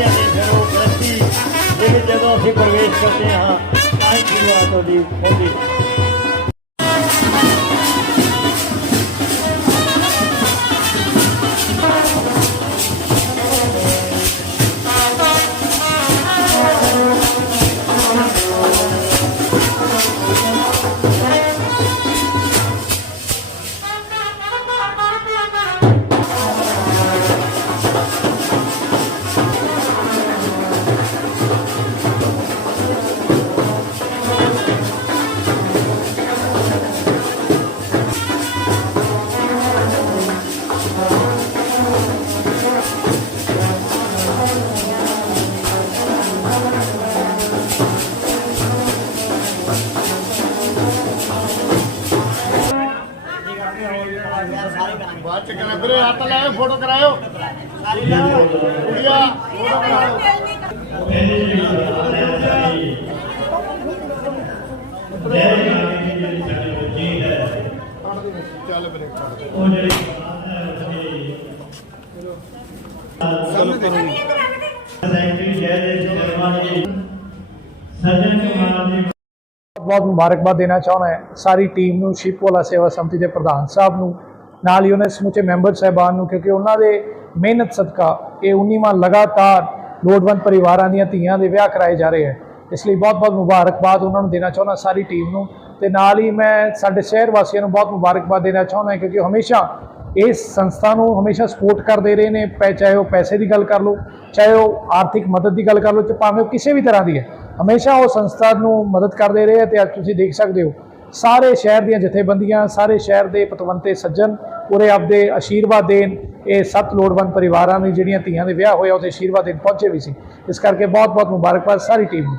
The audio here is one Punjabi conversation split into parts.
पानी आने घरों कृषि इन जगहों से प्रवेश करते हैं आज शुरुआत होगी ਬਾਅਦ ਚ ਕਰਾਂ ਵੀਰੇ ਹੱਥ ਲਾਇਓ ਫੋਟੋ ਕਰਾਇਓ। ਕੁੜੀਆ ਫੋਟੋ ਕਰਾਇਓ ਚੱਲ ਵੀਰੇ ਸੈਕਟਰੀ ਜੈਦੇਵ ਸ਼ਰਮਾ ਜੀ ਸੱਜਣ ਕੁਮਾਰ ਜੀ ਬਹੁਤ ਮੁਬਾਰਕਬਾਦ ਦੇਣਾ ਚਾਹੁੰਦਾ ਹੈ। ਸਾਰੀ ਟੀਮ ਨੂੰ, ਸ਼ਿਪਵਾਲਾ ਸੇਵਾ ਸਮਿਤੀ ਦੇ ਪ੍ਰਧਾਨ ਸਾਹਿਬ ਨੂੰ, ਨਾਲ ਹੀ ਉਹਨਾਂ ਦੇ ਸਮੁੱਚੇ ਮੈਂਬਰ ਸਾਹਿਬਾਨ ਨੂੰ, ਕਿਉਂਕਿ ਉਹਨਾਂ ਦੇ ਮਿਹਨਤ ਸਦਕਾ ਇਹ 19ਵਾਂ ਲਗਾਤਾਰ ਲੋੜਵੰਦ ਪਰਿਵਾਰਾਂ ਦੀਆਂ ਧੀਆਂ ਦੇ ਵਿਆਹ ਕਰਾਏ ਜਾ ਰਹੇ ਹੈ। ਇਸ ਲਈ ਬਹੁਤ ਬਹੁਤ ਮੁਬਾਰਕਬਾਦ ਉਹਨਾਂ ਨੂੰ ਦੇਣਾ ਚਾਹੁੰਦਾ, ਸਾਰੀ ਟੀਮ ਨੂੰ। ਤੇ ਨਾਲ ਹੀ ਮੈਂ ਸਾਡੇ ਸ਼ਹਿਰ ਵਾਸੀਆਂ ਨੂੰ ਬਹੁਤ ਮੁਬਾਰਕਬਾਦ ਦੇਣਾ ਚਾਹੁੰਦਾ ਕਿਉਂਕਿ ਹਮੇਸ਼ਾ ਇਸ ਸੰਸਥਾ ਨੂੰ ਹਮੇਸ਼ਾ ਸਪੋਰਟ ਕਰਦੇ ਰਹੇ ਨੇ, ਪੈ, ਚਾਹੇ ਉਹ ਪੈਸੇ ਦੀ ਗੱਲ ਕਰ ਲਓ, ਚਾਹੇ ਉਹ ਆਰਥਿਕ ਮਦਦ ਦੀ ਗੱਲ ਕਰ ਲਓ, ਤੇ ਭਾਵੇਂ ਉਹ ਕਿਸੇ ਵੀ ਤਰ੍ਹਾਂ ਦੀ ਹੈ। ਹਮੇਸ਼ਾ ਉਹ ਸੰਸਥਾ ਨੂੰ ਮਦਦ ਕਰਦੇ ਰਹੇ ਤੇ ਅੱਜ ਤੁਸੀਂ ਦੇਖ ਸਕਦੇ ਹੋ, ਸਾਰੇ ਸ਼ਹਿਰ ਦੀਆਂ ਜਥੇਬੰਦੀਆਂ, ਸਾਰੇ ਸ਼ਹਿਰ ਦੇ ਪਤਵੰਤੇ ਸੱਜਣ ਉਰੇ ਆਪਦੇ ਆਸ਼ੀਰਵਾਦ ਦੇਣ, ਇਹ ਸੱਤ ਲੋੜਵੰਦ ਪਰਿਵਾਰਾਂ ਦੀ ਜਿਹੜੀਆਂ ਧੀਆਂ ਦੇ ਵਿਆਹ ਹੋਇਆ ਉਹਦੇ ਆਸ਼ੀਰਵਾਦ ਦੇਣ ਪਹੁੰਚੇ ਵੀ ਸੀ। ਇਸ ਕਰਕੇ ਬਹੁਤ ਬਹੁਤ ਮੁਬਾਰਕਬਾਦ ਸਾਰੀ ਟੀਮ ਨੂੰ।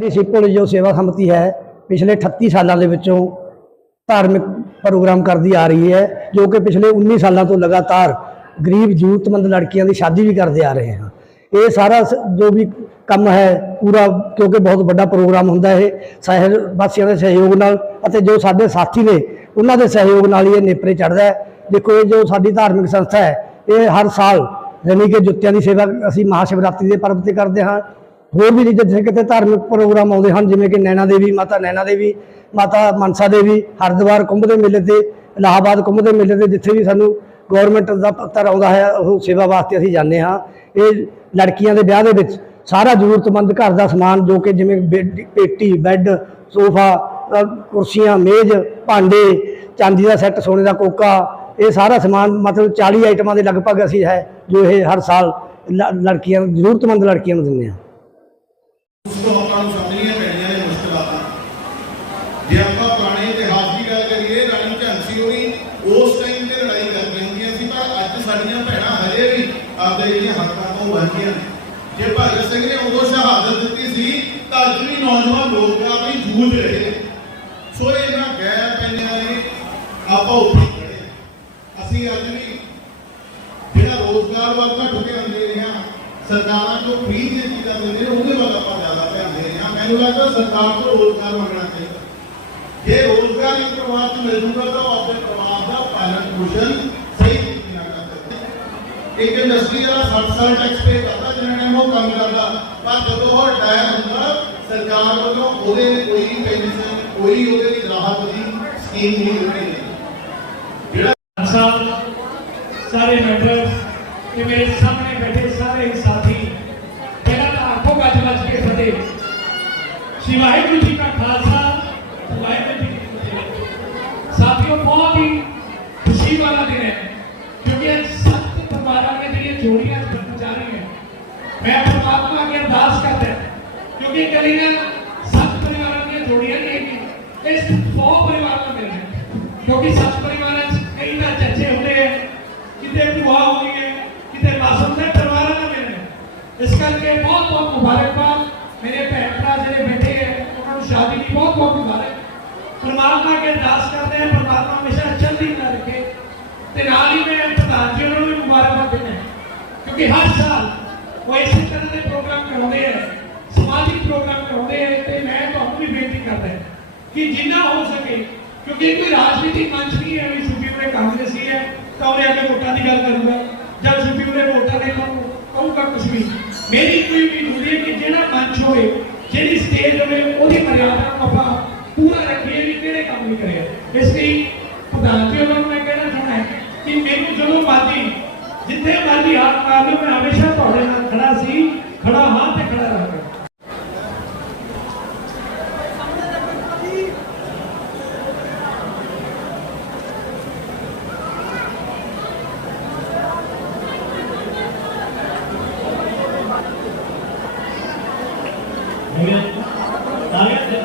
ਦੀ ਸਿਪੋਲ ਜੋ ਸੇਵਾ ਸੰਮਤੀ ਹੈ, ਪਿਛਲੇ 38 ਸਾਲਾਂ ਦੇ ਵਿੱਚੋਂ ਧਾਰਮਿਕ ਪ੍ਰੋਗਰਾਮ ਕਰਦੀ ਆ ਰਹੀ ਹੈ, ਜੋ ਕਿ ਪਿਛਲੇ 19 ਸਾਲਾਂ ਤੋਂ ਲਗਾਤਾਰ ਗਰੀਬ, ਜ਼ਰੂਰਤਮੰਦ ਲੜਕੀਆਂ ਦੀ ਸ਼ਾਦੀ ਵੀ ਕਰਦੇ ਆ ਰਹੇ ਹਾਂ। ਇਹ ਸਾਰਾ ਸ- ਜੋ ਵੀ ਕੰਮ ਹੈ, ਪੂਰਾ ਕਿਉਂਕਿ ਬਹੁਤ ਵੱਡਾ ਪ੍ਰੋਗਰਾਮ ਹੁੰਦਾ ਇਹ, ਸ਼ਹਿਰ ਵਾਸੀਆਂ ਦੇ ਸਹਿਯੋਗ ਨਾਲ ਅਤੇ ਜੋ ਸਾਡੇ ਸਾਥੀ ਨੇ, ਉਹਨਾਂ ਦੇ ਸਹਿਯੋਗ ਨਾਲ ਹੀ ਇਹ ਨੇਪਰੇ ਚੜ੍ਹਦਾ ਹੈ। ਦੇਖੋ ਇਹ ਜੋ ਸਾਡੀ ਧਾਰਮਿਕ ਸੰਸਥਾ ਹੈ, ਇਹ ਹਰ ਸਾਲ ਯਾਨੀ ਕਿ ਜੁੱਤਿਆਂ ਦੀ ਸੇਵਾ, ਅਸੀਂ ਮਹਾਸ਼ਿਵਰਾਤਰੀ ਦੇ ਪਰਬ ਤੇ ਕਰਦੇ ਹਾਂ। ਹੋਰ ਵੀ ਜਿੱਥੇ ਕਿਤੇ ਧਾਰਮਿਕ ਪ੍ਰੋਗਰਾਮ ਆਉਂਦੇ ਹਨ, ਜਿਵੇਂ ਕਿ ਨੈਣਾ ਦੇਵੀ, ਮਾਤਾ ਨੈਣਾ ਦੇਵੀ, ਮਾਤਾ ਮਨਸਾ ਦੇਵੀ, ਹਰਿਦੁਆਰ ਕੁੰਭ ਦੇ ਮੇਲੇ ਤੇ, ਇਲਾਹਾਬਾਦ ਕੁੰਭ ਦੇ ਮੇਲੇ ਤੇ ਜਿੱਥੇ ਵੀ ਸਾਨੂੰ ਗਵਰਨਮੈਂਟ ਦਾ ਪੱਤਰ ਆਉਂਦਾ ਹੈ, ਉਹ ਸੇਵਾ ਵਾਸਤੇ ਅਸੀਂ ਜਾਂਦੇ ਹਾਂ। ਇਹ ਲੜਕੀਆਂ ਦੇ ਵਿਆਹ ਦੇ ਵਿੱਚ ਸਾਰਾ ਜ਼ਰੂਰਤਮੰਦ ਘਰ ਦਾ ਸਮਾਨ ਜੋ ਕਿ ਜਿਵੇਂ ਬੈੱਡ- ਪੇਟੀ, ਬੈੱਡ, ਸੋਫਾ ਕੁਰਸੀਆਂ, ਮੇਜ਼, ਭਾਂਡੇ, ਚਾਂਦੀ ਦਾ ਸੈੱਟ, ਸੋਨੇ ਦਾ ਕੋਕਾ ਇਹ ਸਾਰਾ ਸਮਾਨ ਮਤਲਬ 40 ਆਈਟਮਾਂ ਦੇ ਲਗਭਗ ਅਸੀਂ ਹੈ, ਜੋ ਇਹ ਹਰ ਸਾਲ ਲ- ਲੜਕੀਆਂ ਨੂੰ, ਜ਼ਰੂਰਤਮੰਦ ਲੜਕੀਆਂ ਨੂੰ ਦਿੰਦੇ ਹਾਂ। ਉਸ ਤੋਂ ਆਪਾਂ ਨੂੰ ਸਮਝਣੀਆਂ ਪੈਣੀਆਂ ਨੇ ਮੁਸ਼ਕਲਾਤਾਂ। ਜੇ ਆਪਾਂ ਪੁਰਾਣੇ ਇਤਿਹਾਸ ਦੀ ਗੱਲ ਕਰੀਏ, ਰਾਣੀ ਝਾਂਸੀ ਹੋਣੀ, ਉਸ ਟਾਈਮ ਤੇ ਲੜਾਈ ਕਰਦੀਆਂ ਹੁੰਦੀਆਂ ਸੀ, ਪਰ ਅੱਜ ਸਾਡੀਆਂ ਭੈਣਾਂ ਹਜੇ ਵੀ ਆਪਦੇ ਜਿਹੜੀਆਂ ਹੱਕਾਂ ਤੋਂ ਵਾਂਝੀਆਂ ਨੇ। ਜੇ ਭਗਤ ਸਿੰਘ ਨੇ ਉਦੋਂ ਸ਼ਹਾਦਤ ਦਿੱਤੀ ਸੀ, ਤਾਂ ਅੱਜ ਵੀ ਨੌਜਵਾਨ ਲੋਕ ਆਪਣੀ ਜੂਝ ਰਹੇ ਨੇ। ਸੋ ਇਹਨਾਂ ਗੈਰ ਪੈਣਿਆਂ ਨੇ ਆਪਾਂ ਉੱਠੀ ਖੜੇ ਹਾਂ। ਅਸੀਂ ਅੱਜ ਵੀ ਜਿਹੜਾ ਰੋਜ਼ਗਾਰ ਵੱਲ ਘੱਟ ਧਿਆਨ ਦੇ ਰਹੇ ਹਾਂ, ਸਰਕਾਰਾਂ ਤੋਂ ਫ੍ਰੀ ਦੀਆਂ ਚੀਜ਼ਾਂ ਦਿੰਦੇ ਨੇ, ਉਹਦੇ ਵੱਲ ਆਪਾਂ ਜ਼ਿਆਦਾ ਧਿਆਨ ਦੇ ਰਹੇ ਹਾਂ। ਮੈਨੂੰ ਲੱਗਦਾ ਸਰਕਾਰ ਤੋਂ ਰੋਜ਼ਗਾਰ ਮੰਗਣਾ ਚਾਹੀਦਾ। ਜੇ ਰੋਜ਼ਗਾਰ ਇੱਕ ਪਰਿਵਾਰ ਚ ਮਿਲ ਜੂਗਾ ਤਾਂ ਉਹ ਆਪਣੇ ਪਰਿਵਾਰ ਦਾ ਪਾਲਣ ਪੋਸ਼ਣ ਸਹੀ ਤਰੀਕੇ ਨਾਲ ਕਰ ਸਕਦਾ ਇੱਕ ਇੰਡਸਟਰੀ ਵਾਲਾ 60 ਸਾਲ ਟੈਕਸ ਪੇ ਕਰਦਾ ਜਿੰਨਾ ਟਾਈਮ ਉਹ ਕੰਮ ਕਰਦਾ, ਪਰ ਜਦੋਂ ਉਹ ਰਿਟਾਇਰ ਹੁੰਦਾ, ਸਰਕਾਰ ਵੱਲੋਂ ਉਹਦੇ ਕੋਈ ਪੈਨਸ਼ਨ, ਕੋਈ ਉਹਦੇ ਲਈ ਰਾਹਤ ਦੀ ਸਕੀਮ ਨਹੀਂ ਦਿੱਤੀ ਗਈ ਜਿਹੜਾ ਸਾਹਿਬ ਸਾਰੇ ਮੈਂਬਰ ਤੇ ਮੇਰੇ ਸਾਹਮਣੇ ਬੈਠੇ ਸਾਰੇ ਸਾਥੀ ਪਹਿਲਾਂ ਤਾਂ ਆਖੋ ਗੱਜ ਵੱਜ ਕੇ ਫਤਿਹ ਸ਼੍ਰੀ ਵਾਹਿਗੁਰੂ ਜੀ ਕਾ ਖਾਲਸਾ ਵਾਹਿਗੁਰੂ ਜੀ ਕੀ ਫਤਿਹ ਸਾਥੀਓ ਬਹੁਤ ਹੀ ਖੁਸ਼ੀ ਵਾਲਾ ਦਿਨ ਹੈ ਕਿਉਂਕਿ ਅੱਜ ਸੱਤ ਪਰਿਵਾਰਾਂ ਨੇ ਜਿਹੜੀਆਂ ਜੋੜੀਆਂ ਬਣਨ ਜਾ ਰਹੀਆਂ ਮੈਂ ਪਰਮਾਤਮਾ ਅੱਗੇ ਅਰਦਾਸ ਕਰਦਾ ਕਿਉਂਕਿ ਕਲੀਆਂ ਸੱਤ ਪਰਿਵਾਰਾਂ ਦੀਆਂ ਜੋੜੀਆਂ ਨਹੀਂ ਹੈਗੀਆਂ। ਇਸ 100 ਪਰਿਵਾਰਾਂ ਦਾ ਮਿਲਣਾ ਹੈ। ਕਿਉਂਕਿ ਸੱਤ ਪਰਿਵਾਰਾਂ 'ਚ ਕਈ ਤਾਂ ਚੱਚੇ ਹੁੰਦੇ ਆ ਕਿਤੇ ਭੂਆ ਹੁੰਦੀ ਹੈ ਕਿਤੇ ਮਾਸੂਮ ਦੇ ਪਰਿਵਾਰਾਂ ਦਾ ਮਿਲਣਾ ਹੈ। ਇਸ ਕਰਕੇ ਬਹੁਤ ਬਹੁਤ ਮੁਬਾਰਕਬਾਦ ਮੇਰੇ ਭੈਣ ਭਰਾ ਜਿਹੜੇ ਬੈਠੇ ਹੈ ਉਹਨਾਂ ਨੂੰ ਸ਼ਾਦੀ ਦੀ ਬਹੁਤ ਬਹੁਤ ਮੁਬਾਰਕ। ਪਰਮਾਤਮਾ ਅੱਗੇ ਅਰਦਾਸ ਕਰਦੇ ਹਾਂ ਪਰਮਾਤਮਾ ਹਮੇਸ਼ਾ ਚੜ੍ਹਦੀ ਕਲਾ ਰੱਖੇ। ਤੇ ਨਾਲ ਹੀ ਮੈਂ ਪ੍ਰਧਾਨ ਜੀ ਉਹਨਾਂ ਨੂੰ ਵੀ ਮੁਬਾਰਕਬਾਦ ਦਿੰਦਾ ਕਿਉਂਕਿ ਹਰ ਸਾਲ ਉਹ ਇਸੇ ਤਰ੍ਹਾਂ ਦੇ ਪ੍ਰੋਗਰਾਮ ਕਰਾਉਂਦੇ ਹੈ ਸਮਾਜਿਕ ਪ੍ਰੋਗਰਾਮ ਕਰਾਉਂਦੇ ਹੈ ਤੇ ਮੈਂ ਤੁਹਾਨੂੰ ਵੀ ਬੇਨਤੀ ਕਰਦਾ ਕਿ ਜਿੰਨਾ ਹੋ ਸਕੇ, ਕਿਉਂਕਿ ਇਹ ਕੋਈ ਰਾਜਨੀਤਿਕ ਮੰਚ ਨਹੀਂ ਹੈ ਵੀ ਸੁਪਰੀਮ ਕੋਰਟ ਕਾਂਗਰਸੀ ਹੈ, ਤਾਂ ਉਹਨੇ ਅੱਗੇ ਵੋਟਾਂ ਦੀ ਗੱਲ ਕਰੂਗਾ ਜਦ ਸੁਪਰੀਮ ਕੋਰਟ ਵੋਟਾਂ ਦੇ ਤੁਹਾਨੂੰ ਕੁਝ ਵੀ ਮੇਰੀ ਕੋਈ ਵੀ ਹੁੰਦੀ ਕਿ ਜਿਹੜਾ ਮੰਚ ਹੋਵੇ, ਜਿਹੜੀ ਸਟੇਜ ਹੋਵੇ, ਉਹਦੀ ਮਰਿਆਦਾ ਆਪਾਂ ਪੂਰਾ ਰੱਖੀਏ ਵੀ ਕਿਹੜੇ ਕੰਮ ਨਹੀਂ ਕਰਿਆ। ਇਸ ਲਈ ਪ੍ਰਧਾਨ ਜੀ ਉਹਨਾਂ ਨੂੰ ਮੈਂ ਕਹਿਣਾ ਚਾਹੁੰਦਾ ਕਿ ਮੈਨੂੰ ਜਦੋਂ ਮਰਜ਼ੀ, ਜਿੱਥੇ ਮਰਜ਼ੀ ਹੱਥ ਮਾਰ ਲਓ ਮੈਂ ਹਮੇਸ਼ਾ ਤੁਹਾਡੇ ਨਾਲ ਖੜਾ ਸੀ ਖੜਾ ਹਾਂ ਤੇ ਖੜਾ ਰਹਾਂਗਾ ਹੋ ਗਿਆ ਆ ਗਿਆ